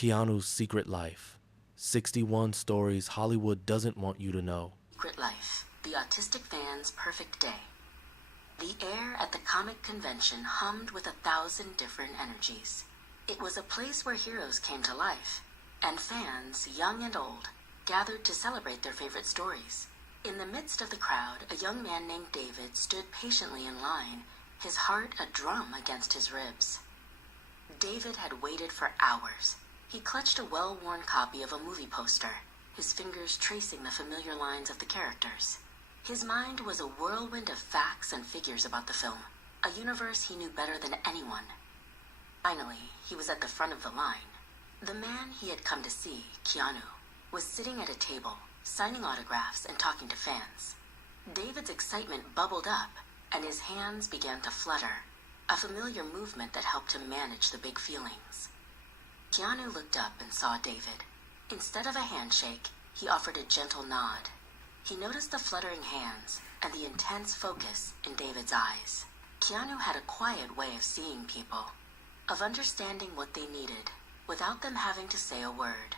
Keanu's Secret Life. 61 stories Hollywood doesn't want you to know. Secret Life, the Autistic fan's perfect day. The air at the comic convention hummed with 1,000 different energies. It was a place where heroes came to life, and fans, young and old, gathered to celebrate their favorite stories. In the midst of the crowd, a young man named David stood patiently in line, his heart a drum against his ribs. David had waited for hours. He clutched a well-worn copy of a movie poster, his fingers tracing the familiar lines of the characters. His mind was a whirlwind of facts and figures about the film, a universe he knew better than anyone. Finally, he was at the front of the line. The man he had come to see, Keanu, was sitting at a table, signing autographs and talking to fans. David's excitement bubbled up, and his hands began to flutter, a familiar movement that helped him manage the big feelings. Keanu looked up and saw David. Instead of a handshake, he offered a gentle nod. He noticed the fluttering hands and the intense focus in David's eyes. Keanu had a quiet way of seeing people, of understanding what they needed, without them having to say a word.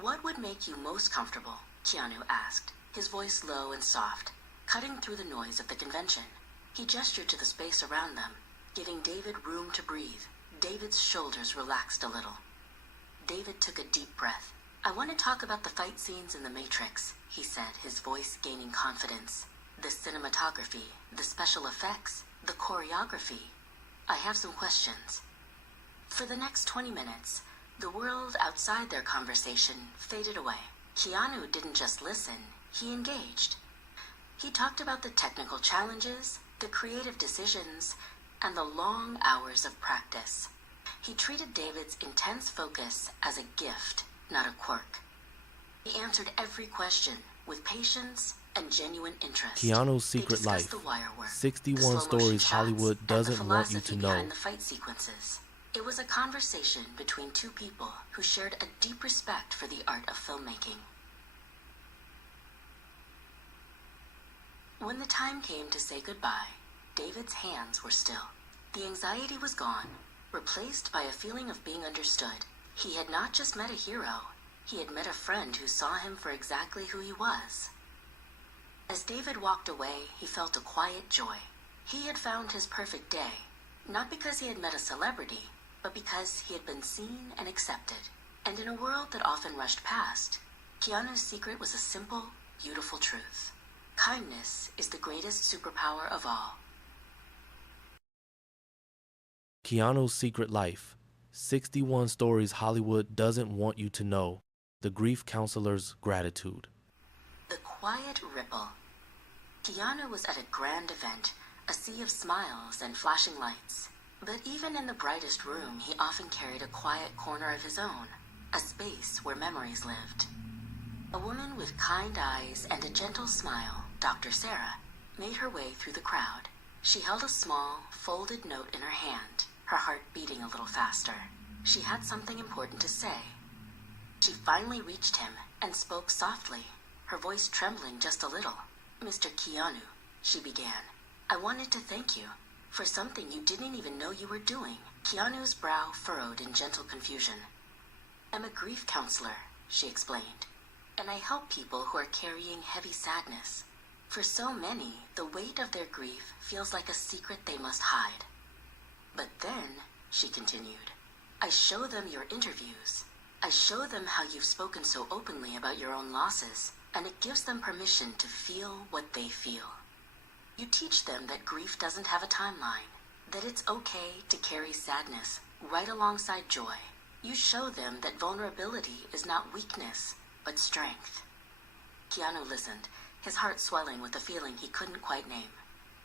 "What would make you most comfortable?" Keanu asked, his voice low and soft, cutting through the noise of the convention. He gestured to the space around them, giving David room to breathe. David's shoulders relaxed a little. David took a deep breath. "I want to talk about the fight scenes in The Matrix," he said, his voice gaining confidence. "The cinematography, the special effects, the choreography. I have some questions." For the next 20 minutes, the world outside their conversation faded away. Keanu didn't just listen, he engaged. He talked about the technical challenges, the creative decisions, and the long hours of practice. He treated David's intense focus as a gift, not a quirk. He answered every question with patience and genuine interest. Keanu's Secret They Life. discussed the wire work, 61 the slow-motion stories shots, Hollywood and doesn't the want you to philosophy know. behind the fight sequences. It was a conversation between two people who shared a deep respect for the art of filmmaking. When the time came to say goodbye, David's hands were still. The anxiety was gone, replaced by a feeling of being understood. He had not just met a hero, he had met a friend who saw him for exactly who he was. As David walked away, he felt a quiet joy. He had found his perfect day, not because he had met a celebrity, but because he had been seen and accepted. And in a world that often rushed past, Keanu's secret was a simple, beautiful truth. Kindness is the greatest superpower of all. Keanu's Secret Life. 61 stories Hollywood doesn't want you to know. The grief counselor's gratitude. The quiet ripple. Keanu was at a grand event, a sea of smiles and flashing lights. But even in the brightest room, he often carried a quiet corner of his own, a space where memories lived. A woman with kind eyes and a gentle smile, Dr. Sarah, made her way through the crowd. She held a small, folded note in her hand, her heart beating a little faster. She had something important to say. She finally reached him and spoke softly, her voice trembling just a little. "Mr. Keanu," she began, "I wanted to thank you for something you didn't even know you were doing." Keanu's brow furrowed in gentle confusion. "I'm a grief counselor," she explained, "and I help people who are carrying heavy sadness. For so many, the weight of their grief feels like a secret they must hide. But then," she continued, "I show them your interviews. I show them how you've spoken so openly about your own losses, and it gives them permission to feel what they feel. You teach them that grief doesn't have a timeline, that it's okay to carry sadness right alongside joy. You show them that vulnerability is not weakness, but strength." Keanu listened, his heart swelling with a feeling he couldn't quite name.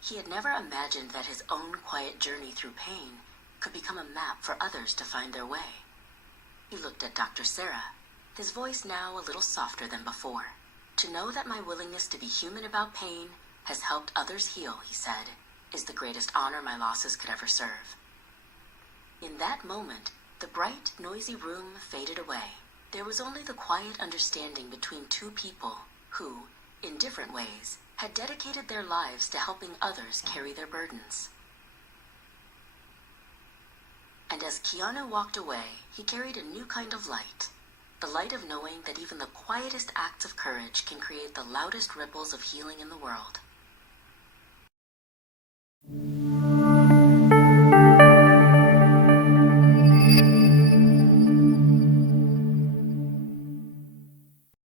He had never imagined that his own quiet journey through pain could become a map for others to find their way. He looked at Dr. Sarah, his voice now a little softer than before. "To know that my willingness to be human about pain has helped others heal," he said, "is the greatest honor my losses could ever serve." In that moment, the bright, noisy room faded away. There was only the quiet understanding between two people who, in different ways, had dedicated their lives to helping others carry their burdens. And as Keanu walked away, he carried a new kind of light. The light of knowing that even the quietest acts of courage can create the loudest ripples of healing in the world.